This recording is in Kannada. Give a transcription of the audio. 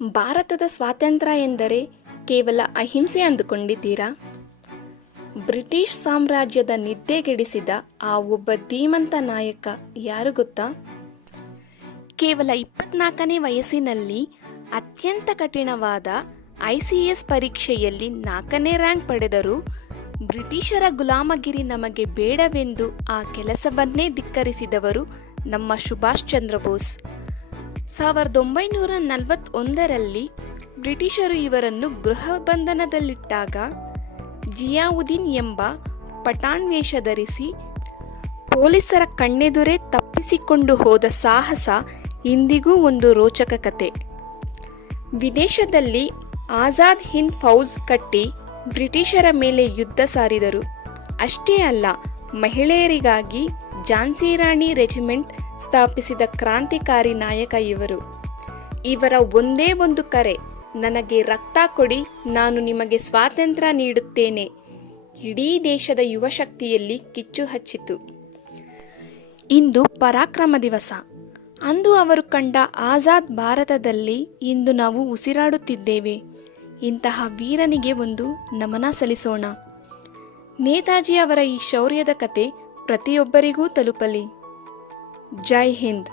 ಭಾರತದ ಸ್ವಾತಂತ್ರ್ಯ ಎಂದರೆ ಕೇವಲ ಅಹಿಂಸೆ ಅಂದುಕೊಂಡಿದ್ದೀರಾ? ಬ್ರಿಟಿಷ್ ಸಾಮ್ರಾಜ್ಯದ ನಿದ್ದೆಗೆಡಿಸಿದ ಆ ಒಬ್ಬ ಧೀಮಂತ ನಾಯಕ ಯಾರು ಗೊತ್ತಾ? ಕೇವಲ 24ನೇ ವಯಸ್ಸಿನಲ್ಲಿ ಅತ್ಯಂತ ಕಠಿಣವಾದ ICS ಪರೀಕ್ಷೆಯಲ್ಲಿ 4ನೇ ರ್ಯಾಂಕ್ ಪಡೆದರೂ ಬ್ರಿಟಿಷರ ಗುಲಾಮಗಿರಿ ನಮಗೆ ಬೇಡವೆಂದು ಆ ಕೆಲಸವನ್ನೇ ಧಿಕ್ಕರಿಸಿದವರು ನಮ್ಮ ಸುಭಾಷ್ ಚಂದ್ರ ಬೋಸ್. 1941ರಲ್ಲಿ ಬ್ರಿಟಿಷರು ಇವರನ್ನು ಗೃಹ ಬಂಧನದಲ್ಲಿಟ್ಟಾಗ ಜಿಯಾವುದ್ದೀನ್ ಎಂಬ ಪಠಾಣ್ ವೇಷ ಧರಿಸಿ ಪೊಲೀಸರ ಕಣ್ಣೆದುರೇ ತಪ್ಪಿಸಿಕೊಂಡು ಹೋದ ಸಾಹಸ ಇಂದಿಗೂ ಒಂದು ರೋಚಕ ಕತೆ. ವಿದೇಶದಲ್ಲಿ ಆಜಾದ್ ಹಿಂದ್ ಫೌಜ್ ಕಟ್ಟಿ ಬ್ರಿಟಿಷರ ಮೇಲೆ ಯುದ್ಧ ಸಾರಿದರು. ಅಷ್ಟೇ ಅಲ್ಲ, ಮಹಿಳೆಯರಿಗಾಗಿ ಝಾನ್ಸಿ ರಾಣಿ ರೆಜಿಮೆಂಟ್ ಸ್ಥಾಪಿಸಿದ ಕ್ರಾಂತಿಕಾರಿ ನಾಯಕ ಇವರು. ಇವರ ಒಂದೇ ಒಂದು ಕರೆ, ನನಗೆ ರಕ್ತ ಕೊಡಿ, ನಾನು ನಿಮಗೆ ಸ್ವಾತಂತ್ರ್ಯ ನೀಡುತ್ತೇನೆ, ಇಡೀ ದೇಶದ ಯುವಶಕ್ತಿಯಲ್ಲಿ ಕಿಚ್ಚು ಹಚ್ಚಿತು. ಇಂದು ಪರಾಕ್ರಮ ದಿವಸ. ಅಂದು ಅವರು ಕಂಡ ಆಜಾದ್ ಭಾರತದಲ್ಲಿ ಇಂದು ನಾವು ಉಸಿರಾಡುತ್ತಿದ್ದೇವೆ. ಇಂತಹ ವೀರನಿಗೆ ಒಂದು ನಮನ ಸಲ್ಲಿಸೋಣ. ನೇತಾಜಿ ಅವರ ಈ ಶೌರ್ಯದ ಕತೆ ಪ್ರತಿಯೊಬ್ಬರಿಗೂ ತಲುಪಲಿ. ಜೈ ಹಿಂದ್.